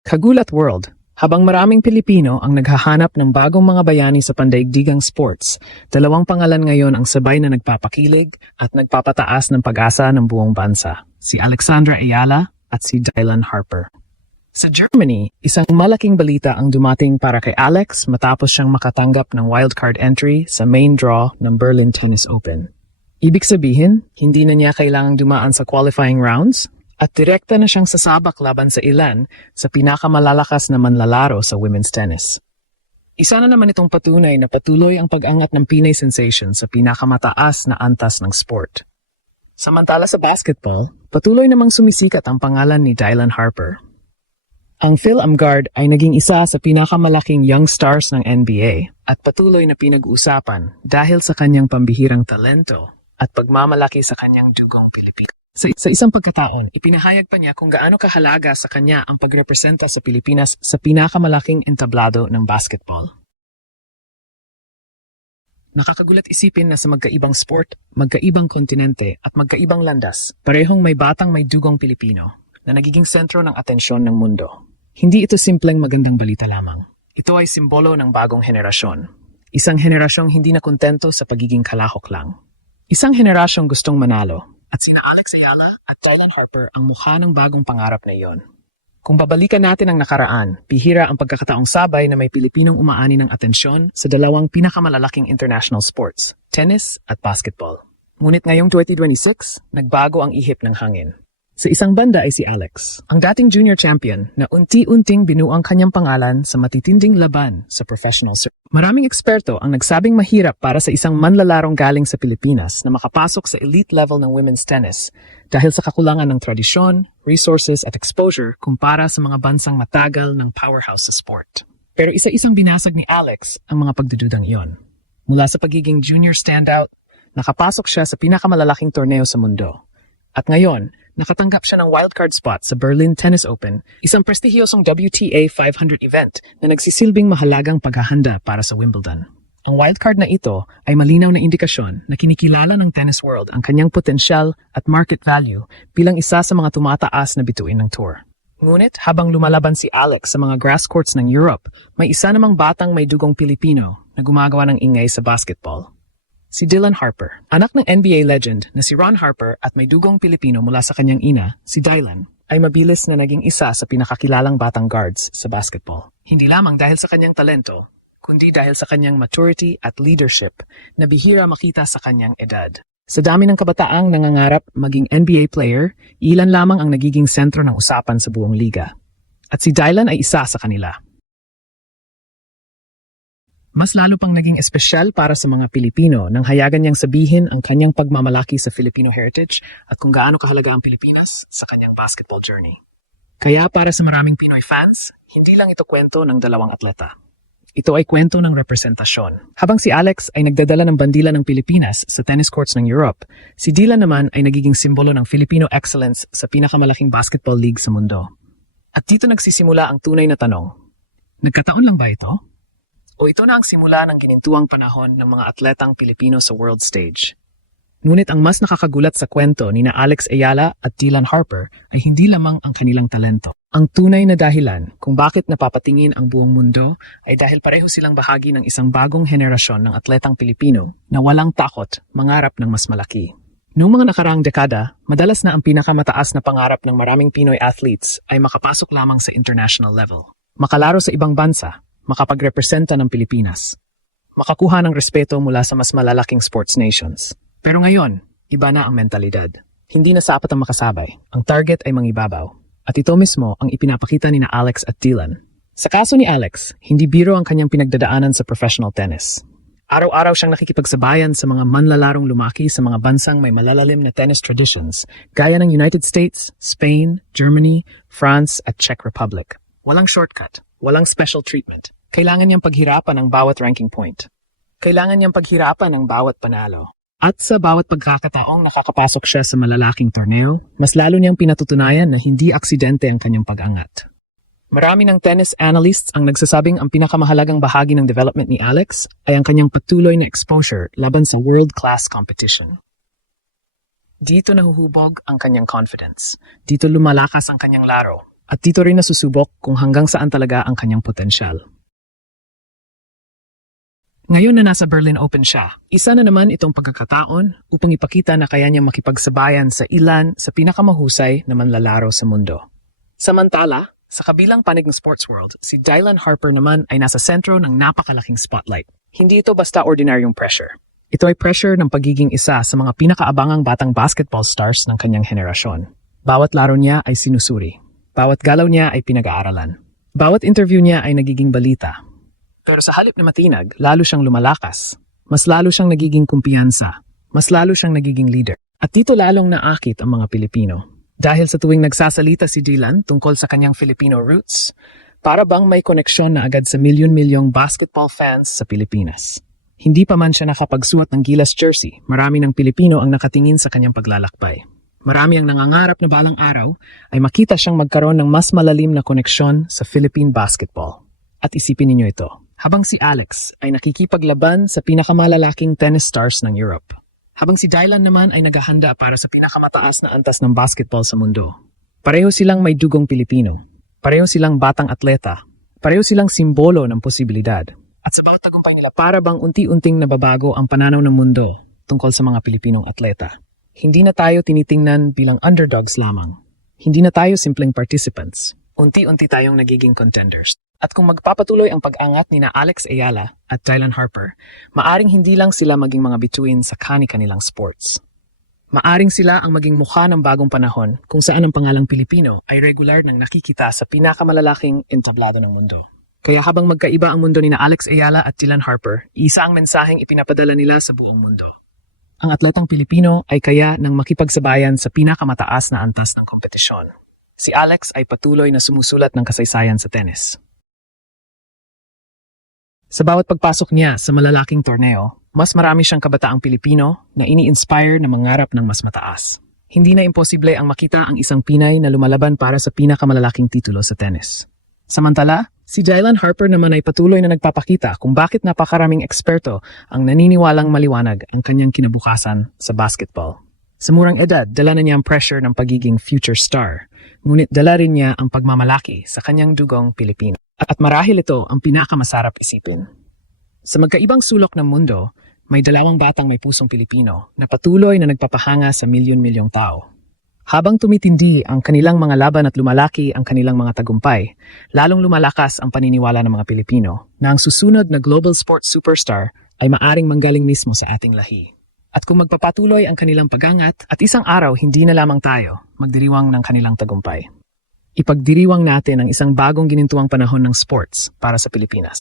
Kagulat World. Habang maraming Pilipino ang naghahanap ng bagong mga bayani sa pandaigdigang sports, dalawang pangalan ngayon ang sabay na nagpapakilig at nagpapataas ng pag-asa ng buong bansa, si Alexandra Ayala at si Dylan Harper. Sa Germany, isang malaking balita ang dumating para kay Alex matapos siyang makatanggap ng wildcard entry sa main draw ng Berlin Tennis Open. Ibig sabihin, hindi na niya kailangang dumaan sa qualifying rounds, at direkta na siyang sasabak laban sa ilan sa pinakamalalakas na manlalaro sa women's tennis. Isa na naman itong patunay na patuloy ang pag-angat ng Pinay sensation sa pinakamataas na antas ng sport. Samantala sa basketball, patuloy namang sumisikat ang pangalan ni Dylan Harper. Ang Phil Amgard ay naging isa sa pinakamalaking young stars ng NBA at patuloy na pinag-uusapan dahil sa kanyang pambihirang talento at pagmamalaki sa kanyang dugong Pilipino. Sa isang pagkataon, ipinahayag pa niya kung gaano kahalaga sa kanya ang pagrepresenta sa Pilipinas sa pinakamalaking entablado ng basketball. Nakakagulat isipin na sa magkaibang sport, magkaibang kontinente at magkaibang landas, parehong may batang may dugong Pilipino na nagiging sentro ng atensyon ng mundo. Hindi ito simpleng magandang balita lamang. Ito ay simbolo ng bagong henerasyon. Isang henerasyong hindi na kontento sa pagiging kalahok lang. Isang henerasyong gustong manalo. At sina Alex Ayala at Dylan Harper ang mukha ng bagong pangarap na iyon. Kung babalikan natin ang nakaraan, bihira ang pagkakataong sabay na may Pilipinong umaani ng atensyon sa dalawang pinakamalalaking international sports, tennis at basketball. Ngunit ngayong 2026, nagbago ang ihip ng hangin. Sa isang banda ay si Alex, ang dating junior champion na unti-unting binuang kanyang pangalan sa matitinding laban sa professional circuit. Maraming eksperto ang nagsabing mahirap para sa isang manlalarong galing sa Pilipinas na makapasok sa elite level ng women's tennis dahil sa kakulangan ng tradisyon, resources at exposure kumpara sa mga bansang matagal ng powerhouse sa sport. Pero isa-isang binasag ni Alex ang mga pagdududang iyon. Mula sa pagiging junior standout, nakapasok siya sa pinakamalalaking torneo sa mundo. At ngayon, nakatanggap siya ng wildcard spot sa Berlin Tennis Open, isang prestihiyosong WTA 500 event na nagsisilbing mahalagang paghahanda para sa Wimbledon. Ang wildcard na ito ay malinaw na indikasyon na kinikilala ng tennis world ang kanyang potensyal at market value bilang isa sa mga tumataas na bituin ng tour. Ngunit habang lumalaban si Alex sa mga grass courts ng Europe, may isa namang batang may dugong Pilipino na gumagawa ng ingay sa basketball. Si Dylan Harper, anak ng NBA legend na si Ron Harper at may dugong Pilipino mula sa kanyang ina, si Dylan, ay mabilis na naging isa sa pinakakilalang batang guards sa basketball. Hindi lamang dahil sa kanyang talento, kundi dahil sa kanyang maturity at leadership na bihira makita sa kanyang edad. Sa dami ng kabataang nangangarap maging NBA player, ilan lamang ang nagiging sentro ng usapan sa buong liga. At si Dylan ay isa sa kanila. Mas lalo pang naging espesyal para sa mga Pilipino nang hayagan niyang sabihin ang kanyang pagmamalaki sa Filipino heritage at kung gaano kahalaga ang Pilipinas sa kanyang basketball journey. Kaya para sa maraming Pinoy fans, hindi lang ito kwento ng dalawang atleta. Ito ay kwento ng representasyon. Habang si Alex ay nagdadala ng bandila ng Pilipinas sa tennis courts ng Europe, si Dylan naman ay nagiging simbolo ng Filipino excellence sa pinakamalaking basketball league sa mundo. At dito nagsisimula ang tunay na tanong. Nagkataon lang ba ito? O ito na ang simula ng ginintuang panahon ng mga atletang Pilipino sa world stage. Ngunit ang mas nakakagulat sa kwento ni na Alex Ayala at Dylan Harper ay hindi lamang ang kanilang talento. Ang tunay na dahilan kung bakit napapatingin ang buong mundo ay dahil pareho silang bahagi ng isang bagong henerasyon ng atletang Pilipino na walang takot mangarap ng mas malaki. Noong mga nakaraang dekada, madalas na ang pinakamataas na pangarap ng maraming Pinoy athletes ay makapasok lamang sa international level. Makalaro sa ibang bansa, makapagrepresenta ng Pilipinas, makakuha ng respeto mula sa mas malalaking sports nations. Pero ngayon, iba na ang mentalidad. Hindi na sapat ang makasabay. Ang target ay mangibabaw. At ito mismo ang ipinapakita ni na Alex at Dylan. Sa kaso ni Alex, hindi biro ang kanyang pinagdadaanan sa professional tennis. Araw-araw siyang nakikipagsabayan sa mga manlalarong lumaki sa mga bansang may malalalim na tennis traditions, gaya ng United States, Spain, Germany, France at Czech Republic. Walang shortcut, walang special treatment. Kailangan niyang paghirapan ang bawat ranking point. Kailangan niyang paghirapan ang bawat panalo. At sa bawat pagkakataong nakakapasok siya sa malalaking torneo, mas lalo niyang pinatutunayan na hindi aksidente ang kanyang pag-angat. Marami ng tennis analysts ang nagsasabing ang pinakamahalagang bahagi ng development ni Alex ay ang kanyang patuloy na exposure laban sa world-class competition. Dito nahuhubog ang kanyang confidence. Dito lumalakas ang kanyang laro. At dito rin nasusubok kung hanggang saan talaga ang kanyang potensyal. Ngayon na nasa Berlin Open siya, isa na naman itong pagkakataon upang ipakita na kaya niyang makipagsabayan sa ilan sa pinakamahusay na manlalaro sa mundo. Samantala, sa kabilang panig ng sports world, si Dylan Harper naman ay nasa sentro ng napakalaking spotlight. Hindi ito basta ordinaryong pressure. Ito ay pressure ng pagiging isa sa mga pinakaabangang batang basketball stars ng kanyang henerasyon. Bawat laro niya ay sinusuri. Bawat galaw niya ay pinag-aaralan. Bawat interview niya ay nagiging balita. Pero sa halip na matinag, lalo siyang lumalakas. Mas lalo siyang nagiging kumpiyansa. Mas lalo siyang nagiging leader. At dito lalong naakit ang mga Pilipino. Dahil sa tuwing nagsasalita si Dylan tungkol sa kanyang Filipino roots, para bang may koneksyon na agad sa milyon-milyong basketball fans sa Pilipinas. Hindi pa man siya nakapagsuot ng Gilas jersey, marami ng Pilipino ang nakatingin sa kanyang paglalakbay. Marami ang nangangarap na balang araw ay makita siyang magkaroon ng mas malalim na koneksyon sa Philippine basketball. At isipin ninyo ito, habang si Alex ay nakikipaglaban sa pinakamalalaking tennis stars ng Europe. Habang si Dylan naman ay naghahanda para sa pinakamataas na antas ng basketball sa mundo. Pareho silang may dugong Pilipino. Pareho silang batang atleta. Pareho silang simbolo ng posibilidad. At sa bawat tagumpay nila, para bang unti-unting nababago ang pananaw ng mundo tungkol sa mga Pilipinong atleta. Hindi na tayo tinitingnan bilang underdogs lamang. Hindi na tayo simpleng participants. Unti-unti tayong nagiging contenders. At kung magpapatuloy ang pag-angat ni na Alex Ayala at Dylan Harper, maaring hindi lang sila maging mga bituin sa kani-kanilang sports. Maaring sila ang maging mukha ng bagong panahon kung saan ang pangalang Pilipino ay regular nang nakikita sa pinakamalalaking entablado ng mundo. Kaya habang magkaiba ang mundo ni na Alex Ayala at Dylan Harper, isa ang mensaheng ipinapadala nila sa buong mundo. Ang atletang Pilipino ay kaya nang makipagsabayan sa pinakamataas na antas ng kompetisyon. Si Alex ay patuloy na sumusulat ng kasaysayan sa tennis. Sa bawat pagpasok niya sa malalaking torneo, mas marami siyang kabataang Pilipino na ini-inspire na mangarap ng mas mataas. Hindi na imposible ang makita ang isang Pinay na lumalaban para sa pinakamalalaking titulo sa tennis. Samantala, si Dylan Harper naman ay patuloy na nagpapakita kung bakit napakaraming eksperto ang naniniwalang maliwanag ang kanyang kinabukasan sa basketball. Sa murang edad, dala na niya ang pressure ng pagiging future star, ngunit dala rin niya ang pagmamalaki sa kanyang dugong Pilipino. At marahil ito ang pinakamasarap isipin. Sa magkaibang sulok ng mundo, may dalawang batang may pusong Pilipino na patuloy na nagpapahanga sa milyon-milyong tao. Habang tumitindi ang kanilang mga laban at lumalaki ang kanilang mga tagumpay, lalong lumalakas ang paniniwala ng mga Pilipino na ang susunod na global sports superstar ay maaring manggaling mismo sa ating lahi. At kung magpapatuloy ang kanilang pagangat at isang araw hindi na lamang tayo magdiriwang ng kanilang tagumpay. Ipagdiriwang natin ang isang bagong ginintuang panahon ng sports para sa Pilipinas.